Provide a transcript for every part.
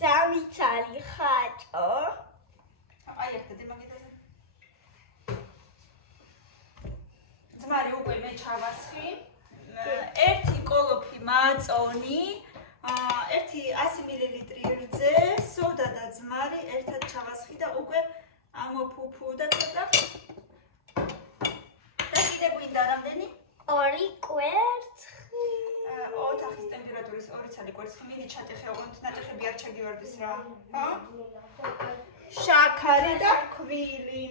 სამი ცალი ხაჭო. აი ერთად იმაგიდაზე. ძმარი უკვე მე ჩავასხი. ერთი კოლოფი მაწონი, 100 მილილიტრი რძე, სოდა და ძმარი ერთად ჩავასხი და უკვე ამოფუფუ და ცოტა. და კიდე გვინდა რამდენი? 2 კვერცხი. ოთახის ტემპერატურის 2 ცალი კვერცხი მინი ჩატეხე, ოღონდ ნატეხები არ ჩაგივარდეს რა. შაქარი და ქვილი.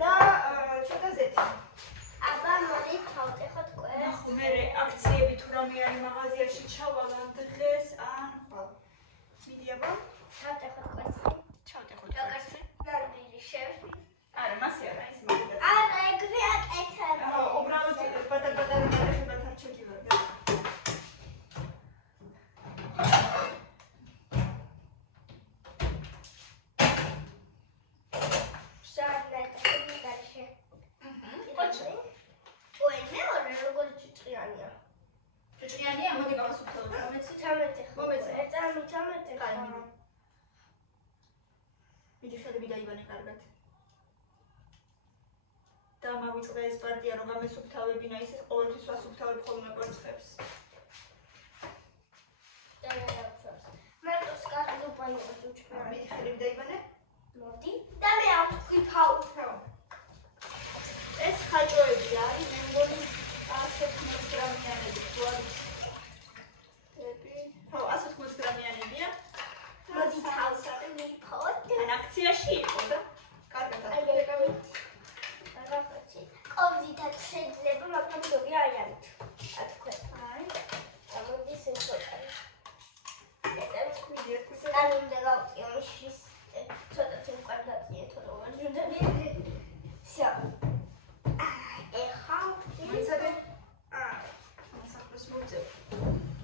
და ცოტა ზეთი. აბა მოდი ჩავტეხოთ კვერცხს. მე აქციები თუ რამე არის მაღაზიაში ჩავალ დღეს ან ხო. მიდი აბა. ჩავტეხოთ კვერცხი. ჩავტეხოთ კვერცხი. ნამდვილი შევი. არა, მასე არა, ის მაგდა. არა, ეგრე აკეთებ. უბრალოდ პატარ-პატარა ნახევრად არ ჩაგივარდეს. ჭრიანია, მოდი გავასუფთავებ. მიდი ხელები დაიბანე კარგად. და მავიწყდა ეს პარტია, რომ გამესუფთავებინა, ისე ყოველთვის ვასუფთავებ ხოლმე კვერცხებს. მიდი ხელები დაიბანე. მოდი. და მე ავთქვიფავ. ეს ხაჭოები არის, მე მგონი 180 გრამიანები თუ არის. ხო, 180 გრამიანებია. მოდი თავსავე მიფოთ. ან აქციაში იყო და კარგად აკეთებთ. ყოველდღიურად შეიძლება, მაგრამ ზოგი არ არის. ათქვეთ. აი. გამოდის ეს ოთარი. ეს მიდი ეს არ უნდა გავწიო ის ცოტა თემპერატურა თორემ არ უნდა შა. ეხა მიცადე. მასაკროს მოძებ.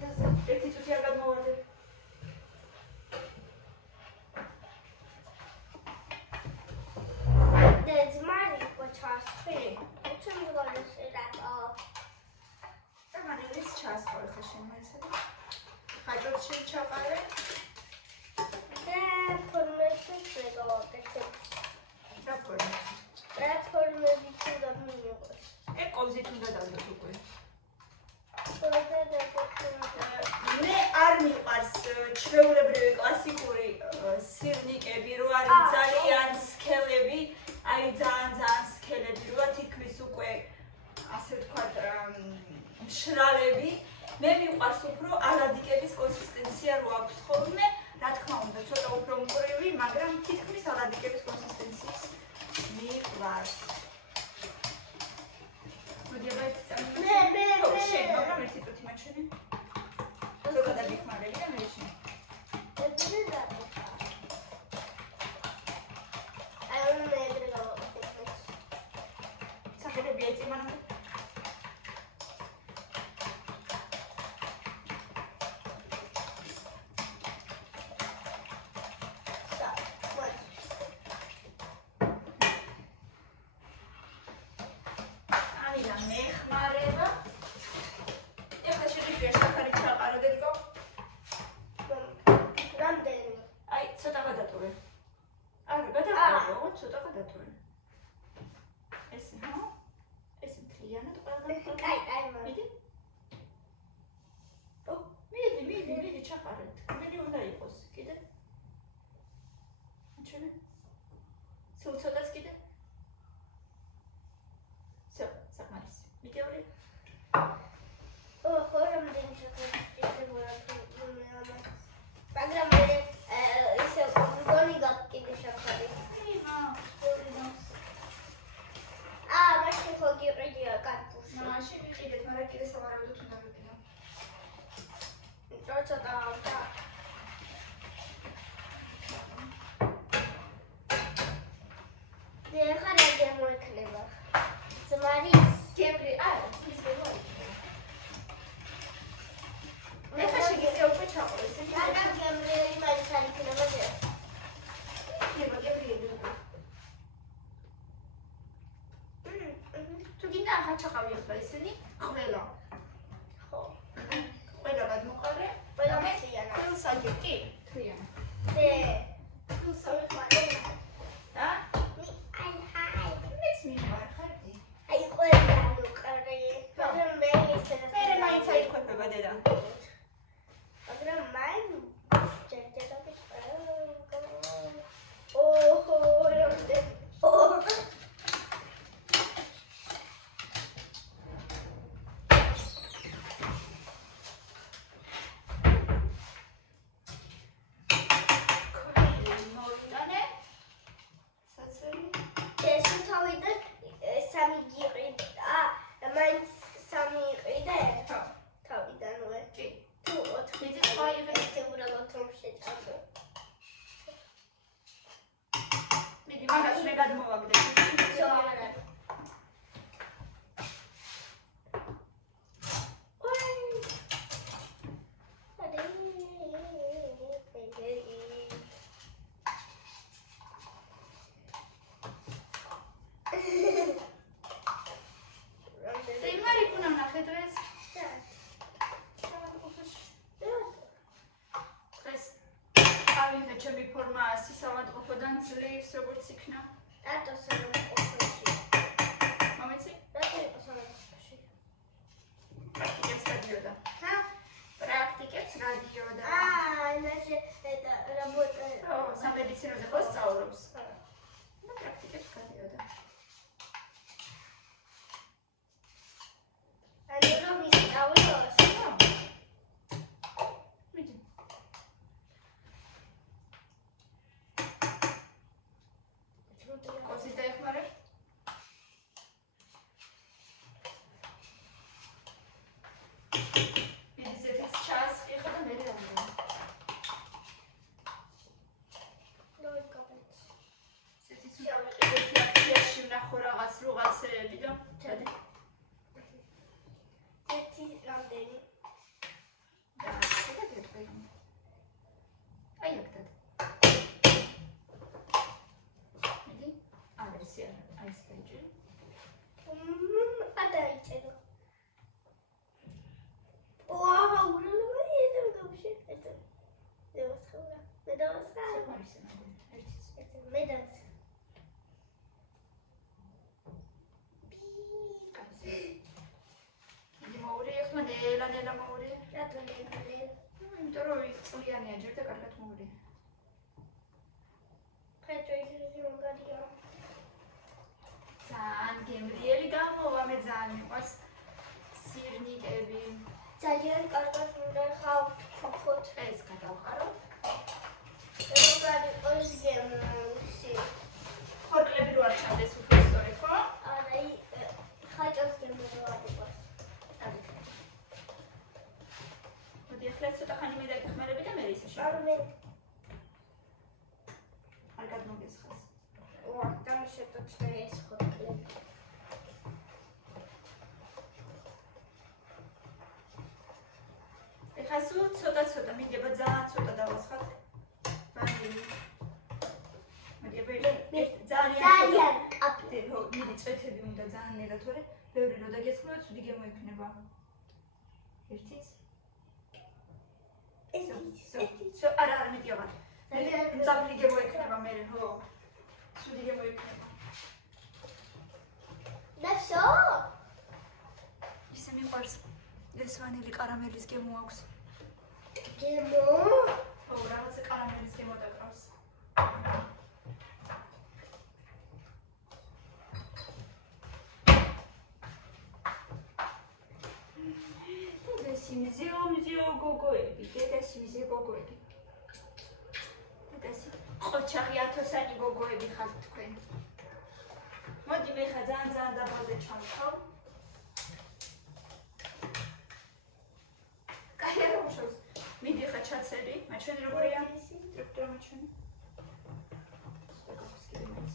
და ერთი წუთი არ გადმოვარდებ. ძმარი იყო ჩასხი. უცებ მგონი რატო? და მანერის ჩასხო ხა შემოიცადე. ხაჭოც შეჩაყარე. და ფორმაში შეგავაკეთე. რა ფორმაში? ფორმები უნდა მიიღოს. კოვზით უნდა დავდოთ უკვე. მე არ მიყვარს ჩვეულებრივი კლასიკური სირნიკები, რო არის ძალიან სქელები, აი ძალიან სქელები, როა თითქმის უკვე ასე ვთქვათ მშრალები. მე მიყვარს უფრო ალადიკების კონსისტენცია რო აქვს ხოლმე, რა თქმა უნდა, ცოტა უფრო მკვრივი, მაგრამ თითქმის ალადიკების კონსისტენციის მიყვარს. მოდი აბა ერთი წამი. მე შენ მაგრამ ერთი წუთი მაჩვენე. ზოგადად დაგიხმარები და მე შენ. სახელები ეწიმანა. ჩაყავი ახლა ისინი ყველა. ხო. ყველა გადმოყარე. ძლივს როგორც იქნა. რატო სამეფოში? მომიცი? რატო იყო სამეფოში? პრაქტიკებს გადიოდა. ჰა? პრაქტიკებს გადიოდა. ნაშე და რაბოტა. სამედიცინოზე ხო სწავლობს. და პრაქტიკებს გადიოდა. ანუ რომ ისწავლოს? მიდი. კოცი დაეხმარე? მიდიზეთიც ჩაასყიხა და მე რა. ნოი კაპეც. სეთიც ვიყიდეთ აქციაში ვნახო რაღაცეები და ჩადი. ერთი რამდენი? და შეგა გეტყვი. აი აქ დად. მიდი. ადრესი აი ეს დაიჭი. ადაიჭერო. ვაუ, რა ის გავშე. ეს. დავასხა. მე დავასხა. არის ეს მე და ნელა მოური. რატო ნელა? იმიტომ რომ წლიანია ჯერ და კარგად მოური. ხეთო ის მაგარია. ძალიან გემრიელი გამოვა მე ძალიან მიყვარს სირნიკები. ძალიან კარგად უნდა ხავთ. ეს გადავყარო. როგორ იყოს გემოსი? ხორკლები რო არ ჩანდეს უფრო სწორი ხო? არა, ხაჭას გემო არ იყოს. მოდი ახლა ცოტა ხანი მე დაგეხმარები და მე ისე არ მე. კარგად მოგესხას. ვა, დამშეთოთ ეს ხორკლები. ეხლა სულ ცოტა მიდება ძალიან ცოტა დავასხათ. ბანილი. მოდი ძალიან კაპი. მიდი წვეთები უნდა ძალიან ნელა თორე ბევრი რო დაგესხმოთ ცუდი გემოიქნება. ერთიც სო არა მიდი აღარ. ძალიან გემოიქნება მე ხო. ცუდი გემოიქნება. ნახო. ისე მიყვარს ეს ვანილი კარამელის გემო აქვს. გემო? ხო, რაღაც კარამელის გემო დაკრავს. მზეო გოგოები, დედაში მზე გოგოები. დედაში ყოჩაღი ათოსანი გოგოები ხართ თქვენ. მოდი მე ხა ძალიან დაბალზე ჩამხავ. კაი არა უშავს. მიდი ხა ჩაცერი, მაჩვენი როგორია? სტრუქტურა მაჩვენი. სტაკავს კიდე მეც.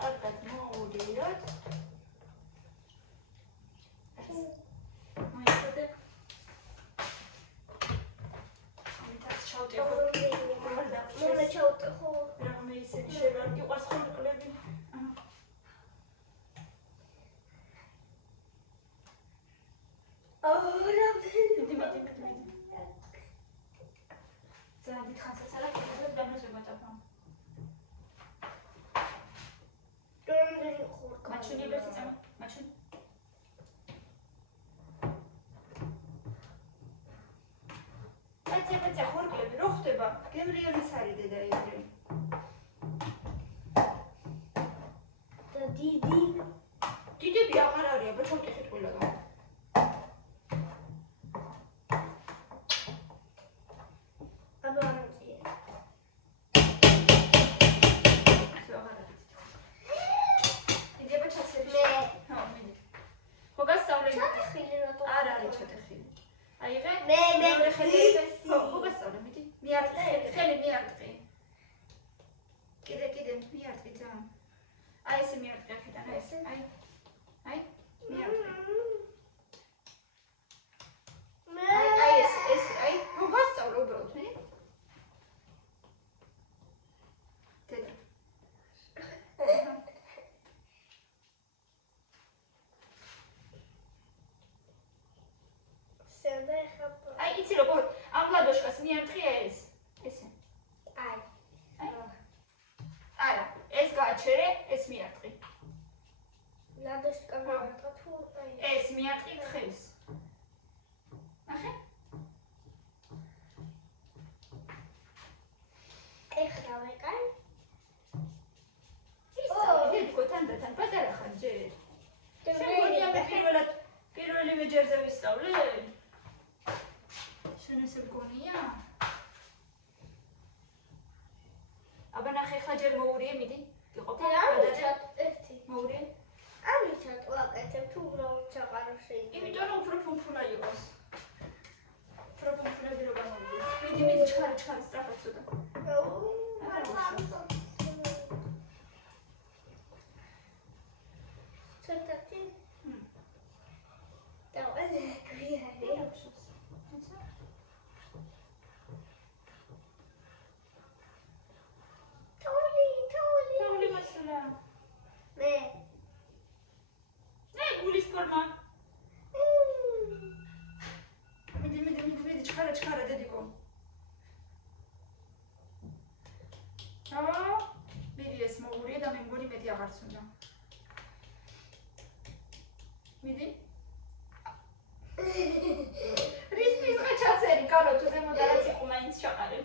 კარგად მოვიდეთ. მოიწოდე. ამიტაც ჩავტეხო. მე ჩავტეხო. რამე ისე შევარდი ყავს ხორკლები. ძალიან ხანსაც არა კიდევ დამეწევატაფა. მაჩვენი ერთი წამო, მაჩვენი. ეცე ხორკლები რო ხდება, გემრიელის არის დედა ეგრე. და დიდი. დიდები აღარ არის, აბა ჩავტეხეთ ყველაგან. აი, მოგასწავლე უბრალოდ, მე. დედა. აი, იცი როგორ ამ ლადოშკას მიარტყია ეს. ესე. აი. არა, ეს გააჩერე, ეს მიარტყი. ლადოშკა მიარტყა თუ აი. ეს მიარტყი თხილს. ნახე? ეხლა ვეკაი. დედიკო თანდათან პატარა ხარ ჯერ. შეგონია მე პირველი მეჯერზე ვისწავლე? შენ ესე მგონია? აბა ნახე ხა ჯერ მოურიე მიდი. იყოფა ერთი. მოურიე. ამიცად ვაკეთებ თუ უბრალოდ ჩაყარო შეიძლება. იმიტომ რომ უფრო ფუფულა იყოს. უფრო ფუფულები რო გამოვიდეს. მიდი ჩქარი სწრაფად ცოტა. ცოტათი. და ყველა გვიარი. თოვლი მასალა. მე. გულის ფორმა. მიდი ჩქარა დედიკო. მიდი ეს მოურია და მე მგონი მეტი აღარც უნდა. მიდი. რისთვის გაჩაცერი კალო თუ ზემოთ არაც იყო მაინც ჩაყარე.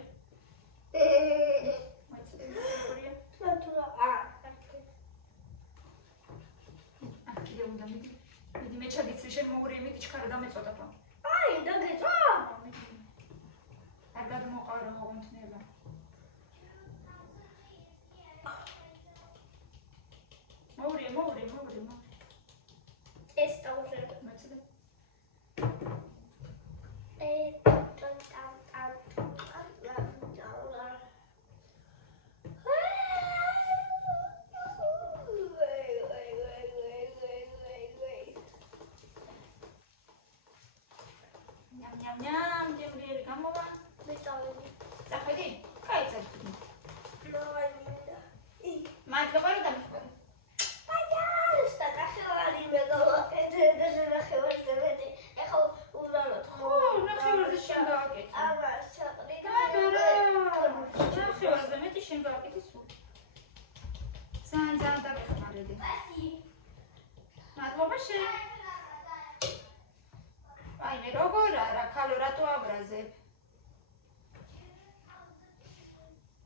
მიდი მე ჩაგიცრი შენ მოურია მიდი ჩქარა და მეწოდაფა. აი დაგეწვა. არ გადმოყავ რომ მოგონთნება. მოურია. ეს დაუჟე. მეწოდე. ნამ დემრიელი გამოვა. მეტავები. წახვედი? კაი წახვედი. მადლობა რომ დამიხვედი. და ნახევარი მეგავაკეთე და ნახევარზე მეტი. ეხლა უბრალოდ ხო ნახევარზე შენ გავაკეთე. აბა ჩაყრი და ნახევარზე მეტი შენ გავაკეთე სულ. ძალიან დაგეხმარები. მადლობა შენ. აი მე როგორ არა ქალო რატო აბრაზებ?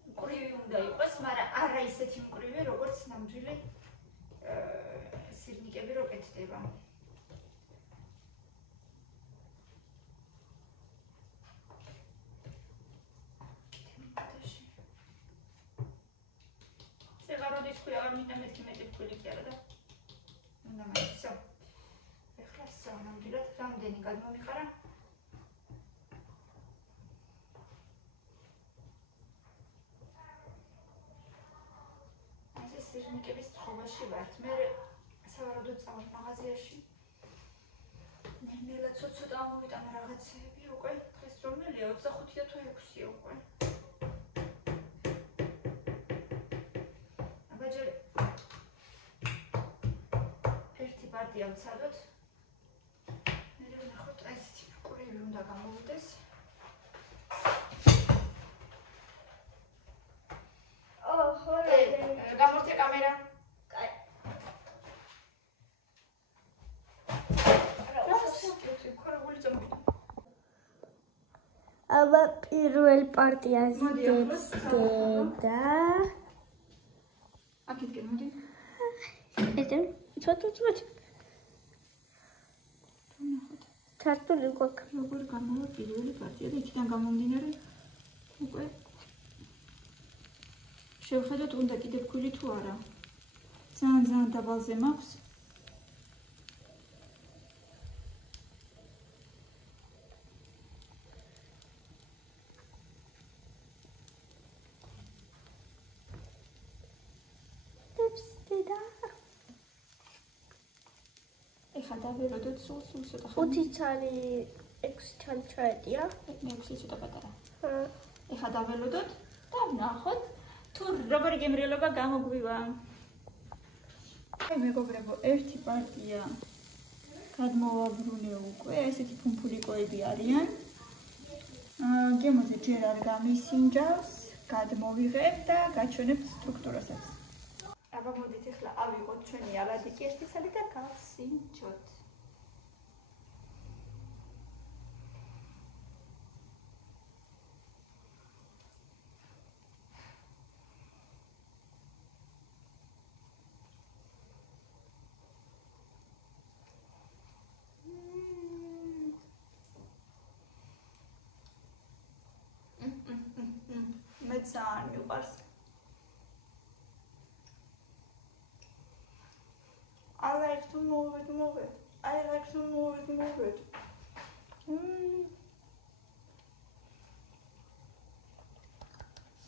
მკვრივი უნდა იყოს, მაგრამ არა ისეთი მკვრივი, როგორც ნამდვილი სირნიკები რო კეთდება. ზეღაროდის ქვია არ მინდა მეთქი მეტი ფქვილი კი არა და უნდა მაიცო. ეხლა ნამდვილად რამდენი გადმომიყარა? ეს სირნიკების თხოვაში ვართ. მე სავარაუდოდ წავალ მაღაზიაში. ნელა ცოტა ამოვიტანა რაღაცეები უკვე. დღეს რომელია? 25-ია თუ 6-ია უკვე. აბა ჯერ ერთი პარტია ვცადოთ. მე ვნახოთ ესეთი მკვრივი უნდა გამოვიდეს. გამორთე კამერა. კაი. აბა პირველ პარტიას დედა. აქეთკენ მოდი. ესენ ცოტა. ჩართული გვაქვს. როგორ გამოვა პირველი პარტია და იქიდან გამომდინარე უკვე შევხედოთ უნდა კიდე ფქვილი თუ არა. ძალიან დაბალზე მაქვს. ეხა დაველოდოთ სულ ცოტა ხანი. 5 ცალი 6 ცალი ჩაეტია. მე 6 ცოტა პატარა. ჰა. ეხა დაველოდოთ და ვნახოთ თუ როგორი გემრიელობა გამოგვივა. მეგობრებო, ერთი პარტია გადმოვაბრუნე უკვე, ესეთი ფუმფულიკოები არიან. გემოზე ჯერ არ გამისინჯავს, გადმოვიღებ და გაჩვენებთ სტრუქტურასაც. აბა მოდით ახლა ავიღოთ ჩვენი ალადიკი ერთისალი და გავსინჯოთ. მე ძალიან მიყვარს. I like to move it. I like to move it.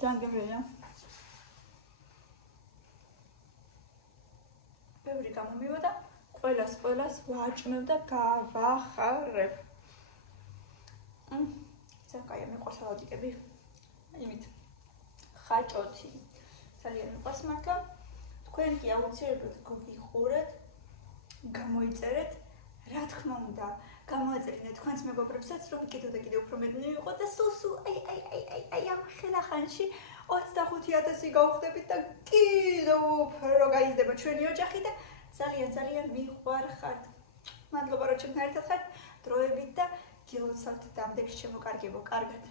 ძალიან გემრიელია. ბევრი გამომივიდა, ყველას ვაჭმევ და გავახარებ. ძალიან მიყვარს ალადიკები. იმით ხაჭოთი. ძალიან მიყვარს მართლა. თქვენ კი აუცილებლად გოგიხურეთ, გამოიწერეთ, რა თქმა უნდა, გამოაწერინეთ თქვენს მეგობრებსაც, რომ კიდევ და კიდევ უფრო მეტნი ვიყოთ და სულ აი ამ ხელახანში 25000 გავხდებით და კიდევ უფრო გაიზრდება ჩვენი ოჯახი და ძალიან მიყვარხართ. მადლობა რომ ჩემთან ერთად ხართ, დროებით და გილოცავთ დამდეგს ჩემო კარგებო, კარგად.